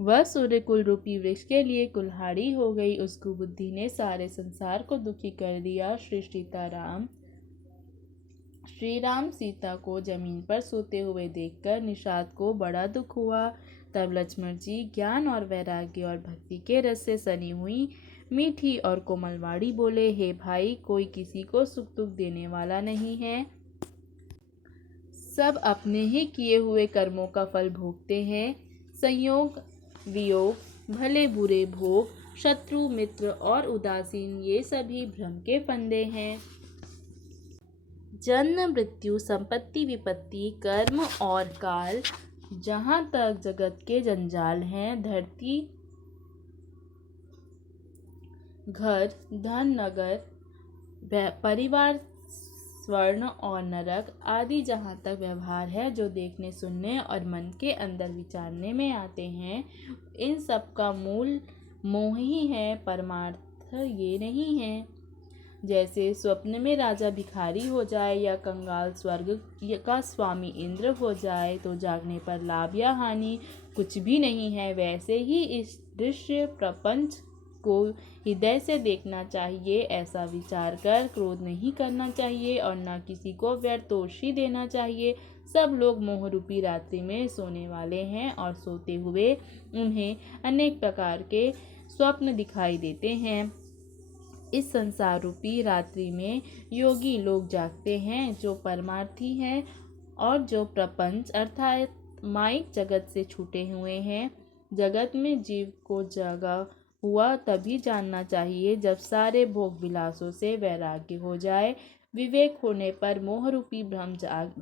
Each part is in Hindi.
वह सूर्यकुल रूपी वृक्ष के लिए कुल्हाड़ी हो गई। उस कुबुद्धि ने सारे संसार को दुखी कर दिया। श्री राम सीता को जमीन पर सोते हुए देखकर निषाद को बड़ा दुख हुआ। तब लक्ष्मण जी ज्ञान और वैराग्य और भक्ति के रस से सनी हुई मीठी और कोमल वाणी बोले, हे भाई, कोई किसी को सुख दुख देने वाला नहीं है। सब अपने ही किए हुए कर्मों का फल भोगते हैं। संयोग, वियोग, भले बुरे भोग, शत्रु मित्र और उदासीन, ये सभी भ्रम के फंदे हैं। जन्म मृत्यु, संपत्ति विपत्ति, कर्म और काल, जहाँ तक जगत के जंजाल हैं, धरती, घर, धन, नगर, परिवार, स्वर्ण और नरक आदि जहाँ तक व्यवहार है, जो देखने सुनने और मन के अंदर विचारने में आते हैं, इन सब का मूल मोह ही है, परमार्थ ये नहीं है। जैसे स्वप्न में राजा भिखारी हो जाए या कंगाल स्वर्ग का स्वामी इंद्र हो जाए तो जागने पर लाभ या हानि कुछ भी नहीं है, वैसे ही इस दृश्य प्रपंच को हृदय से देखना चाहिए। ऐसा विचार कर क्रोध नहीं करना चाहिए और न किसी को व्यर्थ दोष ही देना चाहिए। सब लोग मोह रूपी रात्रि में सोने वाले हैं और सोते हुए उन्हें अनेक प्रकार के स्वप्न दिखाई देते हैं। इस संसार रूपी रात्रि में योगी लोग जागते हैं, जो परमार्थी हैं और जो प्रपंच अर्थात माइक जगत से छूटे हुए हैं। जगत में जीव को जागा हुआ तभी जानना चाहिए जब सारे भोग विलासों से वैराग्य हो जाए। विवेक होने पर मोह रूपी भ्रम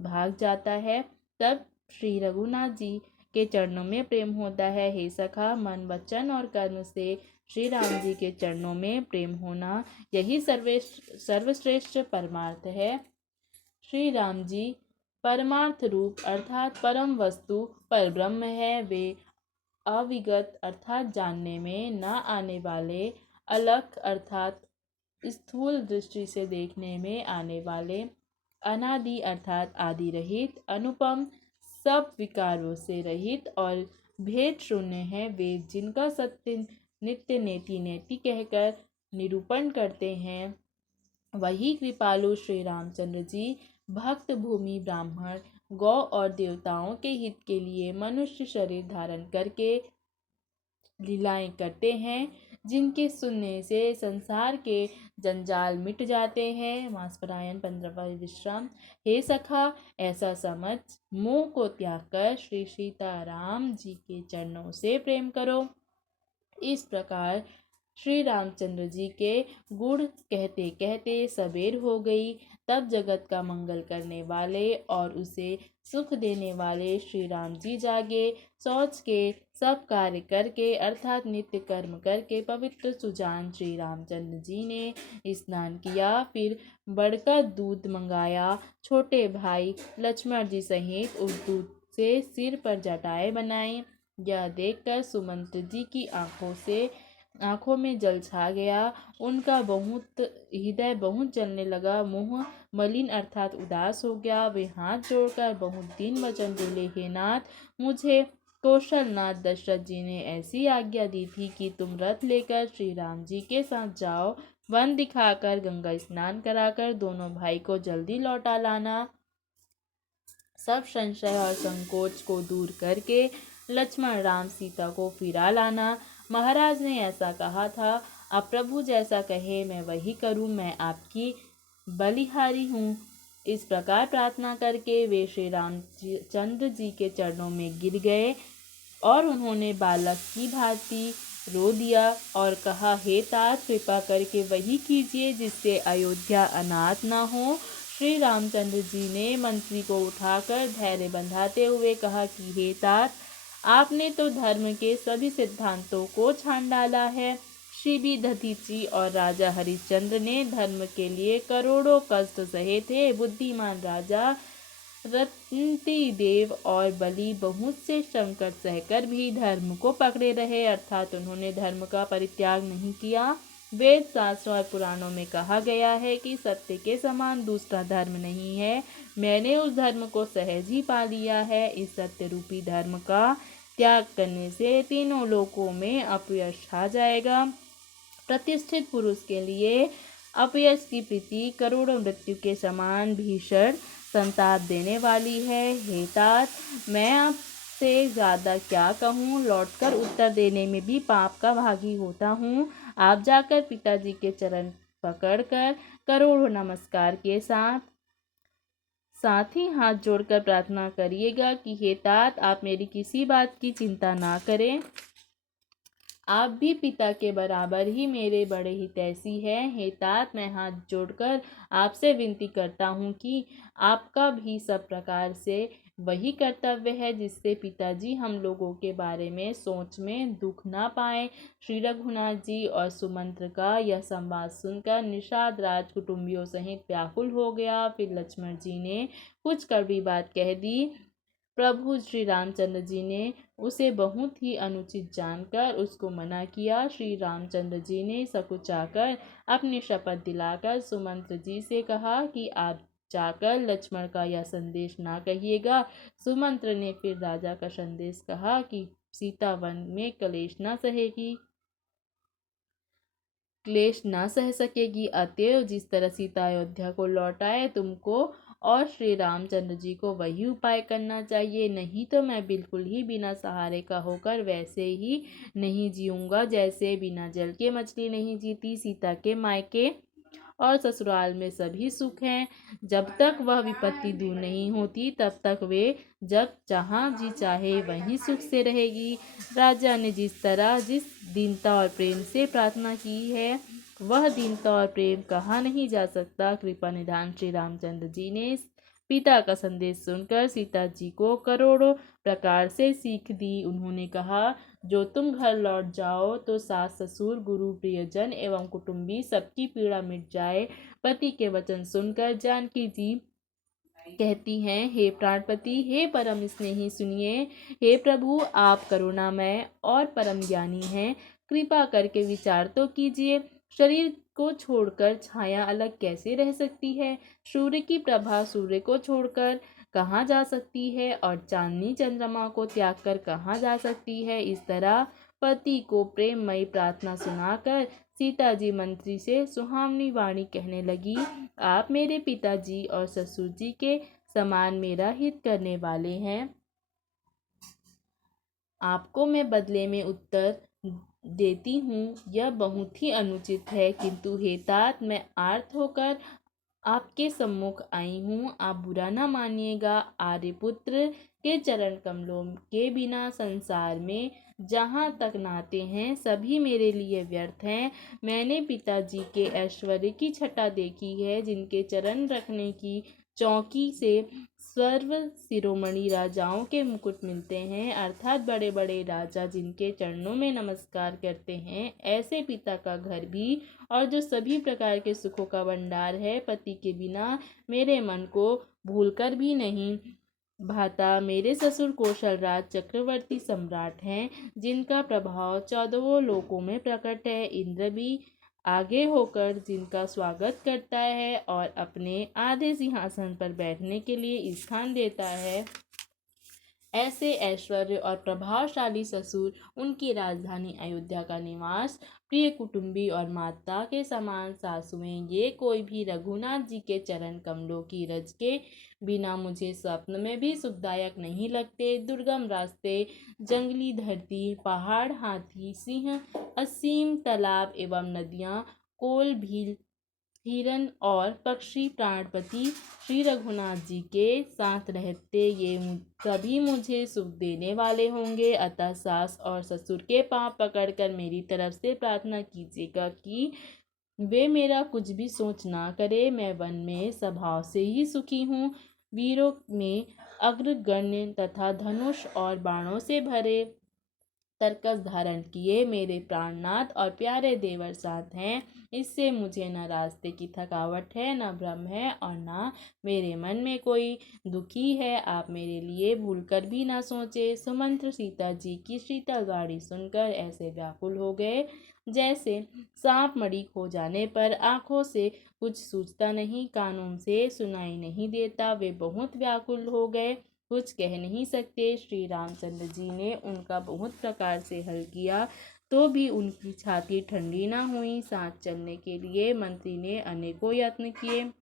भाग जाता है। तब श्री रघुनाथ जी के चरणों में प्रेम होता है। हे सखा, मन वचन और कर्म से श्री राम जी के चरणों में प्रेम होना, यही सर्वश्रेष्ठ परमार्थ है। श्री राम जी परमार्थ रूप अर्थात परम वस्तु पर ब्रह्म है। वे अविगत अर्थात जानने में न आने वाले, अलख अर्थात स्थूल दृष्टि से देखने में आने वाले, अनादि अर्थात आदि रहित, अनुपम सब विकारों से रहित और भेद शून्य है। वे जिनका सत्य नित्य नेति नेति कहकर निरूपण करते हैं, वही कृपालु श्री रामचंद्र जी भक्त भूमि ब्राह्मण गौ और देवताओं के हित के लिए मनुष्य शरीर धारण करके लीलाएं करते हैं, जिनके सुनने से संसार के जंजाल मिट जाते हैं। मासपरायण 15वां विश्राम। हे सखा, ऐसा समझ मोह को त्याग कर श्री सीताराम जी के चरणों से प्रेम करो। इस प्रकार श्री रामचंद्र जी के गुण कहते कहते सबेर हो गई। तब जगत का मंगल करने वाले और उसे सुख देने वाले श्री राम जी जागे। सोच के सब कार्य करके अर्थात नित्य कर्म करके पवित्र सुजान श्री रामचंद्र जी ने स्नान किया। फिर बढ़कर दूध मंगाया। छोटे भाई लक्ष्मण जी सहित उस दूध से सिर पर जटाएं बनाई। यह देखकर सुमंत जी की आंखों में जल छा गया। उनका हृदय बहुत जलने लगा। मुँह मलिन अर्थात उदास हो गया। वे हाथ जोड़कर बहुत दीन वचन बोले, हे नाथ, मुझे कौशलनाथ दशरथ जी ने ऐसी आज्ञा दी थी कि तुम रथ लेकर श्री राम जी के साथ जाओ। वन दिखाकर गंगा स्नान कराकर दोनों भाई को जल्दी लौटा लाना। सब संशय और संकोच को दूर करके लक्ष्मण राम सीता को फिरा लाना। महाराज ने ऐसा कहा था, अब प्रभु जैसा कहे मैं वही करूं। मैं आपकी बलिहारी हूँ। इस प्रकार प्रार्थना करके वे श्री रामचंद्र जी के चरणों में गिर गए और उन्होंने बालक की भांति रो दिया और कहा, हे तात, कृपा करके वही कीजिए जिससे अयोध्या अनाथ न हो। श्री रामचंद्र जी ने मंत्री को उठाकर धैर्य बंधाते हुए कहा कि हे तात, आपने तो धर्म के सभी सिद्धांतों को छान डाला है। श्री दधीची और राजा हरिश्चंद्र ने धर्म के लिए करोड़ों कष्ट सहे थे। बुद्धिमान राजा रत्ती देव और बलि बहुत से संकट सहकर भी धर्म को पकड़े रहे, अर्थात उन्होंने धर्म का परित्याग नहीं किया। वेद शास्त्रों और पुराणों में कहा गया है कि सत्य के समान दूसरा धर्म नहीं है। मैंने उस धर्म को सहज ही पा लिया है। इस सत्य रूपी धर्म का त्याग करने से तीनों लोकों में अपयश छा जाएगा। प्रतिष्ठित पुरुष के लिए अपयश की प्रीति करोड़ों मृत्यु के समान भीषण संताप देने वाली है। हे तात, मैं आपसे ज़्यादा क्या कहूँ, लौटकर उत्तर देने में भी पाप का भागी होता हूँ। आप जाकर पिताजी के चरण पकड़कर करोड़ों नमस्कार के साथ ही हाथ जोड़कर प्रार्थना करिएगा कि हे तात, आप मेरी किसी बात की चिंता ना करें। आप भी पिता के बराबर ही मेरे बड़े हितैषी हैं। हे तात, मैं हाथ जोड़कर आपसे विनती करता हूँ कि आपका भी सब प्रकार से वही कर्तव्य है जिससे पिताजी हम लोगों के बारे में सोच में दुख ना पाए। श्री रघुनाथ जी और सुमंत्र का यह संवाद सुनकर निषाद राज कुटुंबियों सहित व्याकुल हो गया। फिर लक्ष्मण जी ने कुछ कड़वी बात कह दी। प्रभु श्री रामचंद्र जी ने उसे बहुत ही अनुचित जानकर उसको मना किया। श्री रामचंद्र जी ने सकुचाकर अपनी शपथ दिलाकर सुमंत्र जी से कहा कि आप जाकर लक्ष्मण का यह संदेश ना कहिएगा। सुमंत्र ने फिर राजा का संदेश कहा कि सीता वन में क्लेश ना सह सकेगी, अतएव जिस तरह सीता अयोध्या को लौटाए तुमको और श्री रामचंद्र जी को वही उपाय करना चाहिए, नहीं तो मैं बिल्कुल ही बिना सहारे का होकर वैसे ही नहीं जीऊँगा जैसे बिना जल के मछली नहीं जीती। सीता के मायके और ससुराल में सभी सुख हैं। जब तक वह विपत्ति दूर नहीं होती तब तक वे जब जहाँ जी चाहे वहीं सुख से रहेगी। राजा ने जिस दीनता और प्रेम से प्रार्थना की है वह दीनता और प्रेम कहा नहीं जा सकता। कृपा निधान श्री रामचंद्र जी ने पिता का संदेश सुनकर सीता जी को करोड़ों प्रकार से सीख दी। उन्होंने कहा, जो तुम घर लौट जाओ तो सास ससुर गुरु प्रियजन एवं कुटुंबी सबकी पीड़ा मिट जाए। पति के वचन सुनकर जानकी जी कहती हैं, हे प्राणपति, हे परम स्नेही, सुनिए। हे प्रभु, आप करुणामय और परम ज्ञानी हैं, कृपा करके विचार तो कीजिए। शरीर को छोड़कर छाया अलग कैसे रह सकती है? सूर्य की प्रभा सूर्य को छोड़कर कहाँ जा सकती है और चांदनी चंद्रमा को त्याग कर कहाँ जा सकती है? इस तरह पति को प्रेममयी प्रार्थना सुनाकर सीता जी मंत्री से सुहावनी वाणी कहने लगी, आप मेरे पिताजी और ससुर जी के समान मेरा हित करने वाले हैं। आपको मैं बदले में उत्तर देती हूँ, यह बहुत ही अनुचित है, किंतु हे तात, मैं आर्त होकर आपके सम्मुख आई हूँ, आप बुरा ना मानिएगा। आर्यपुत्र के चरण कमलों के बिना संसार में जहाँ तक नाते हैं सभी मेरे लिए व्यर्थ हैं। मैंने पिताजी के ऐश्वर्य की छटा देखी है, जिनके चरण रखने की चौकी से सर्व शिरोमणि राजाओं के मुकुट मिलते हैं, अर्थात बड़े बड़े राजा जिनके चरणों में नमस्कार करते हैं। ऐसे पिता का घर भी और जो सभी प्रकार के सुखों का भंडार है, पति के बिना मेरे मन को भूलकर भी नहीं भाता। मेरे ससुर कौशल राज चक्रवर्ती सम्राट हैं, जिनका प्रभाव 14 लोकों में प्रकट है। इंद्र भी आगे होकर जिनका स्वागत करता है और अपने आधे सिंहासन पर बैठने के लिए स्थान देता है। ऐसे ऐश्वर्य और प्रभावशाली ससुर, उनकी राजधानी अयोध्या का निवास, प्रिय कुटुंबी और माता के समान सासुएं, ये कोई भी रघुनाथ जी के चरण कमलों की रज के बिना मुझे स्वप्न में भी सुखदायक नहीं लगते। दुर्गम रास्ते, जंगली धरती, पहाड़, हाथी, सिंह, असीम तालाब एवं नदियाँ, कोल, भील, हिरन और पक्षी प्राणपति श्री रघुनाथ जी के साथ रहते ये सभी मुझे सुख देने वाले होंगे। अतः सास और ससुर के पांव पकड़कर मेरी तरफ से प्रार्थना कीजिएगा कि वे मेरा कुछ भी सोच ना करे। मैं वन में स्वभाव से ही सुखी हूँ। वीरों में अग्रगण्य तथा धनुष और बाणों से भरे तरकस धारण किए मेरे प्राणनाथ और प्यारे देवर साथ हैं। इससे मुझे न रास्ते की थकावट है, न भ्रम है और न मेरे मन में कोई दुखी है। आप मेरे लिए भूलकर भी न सोचे। सुमंत्र सीता जी की शीतल गाड़ी सुनकर ऐसे व्याकुल हो गए जैसे सांप मड़ी खो जाने पर आंखों से कुछ सूझता नहीं, कानों से सुनाई नहीं देता। वे बहुत व्याकुल हो गए। कुछ कह नहीं सकते। श्री रामचंद्र जी ने उनका बहुत प्रकार से हल किया, तो भी उनकी छाती ठंडी न हुई। साथ चलने के लिए मंत्री ने अनेकों यत्न किए,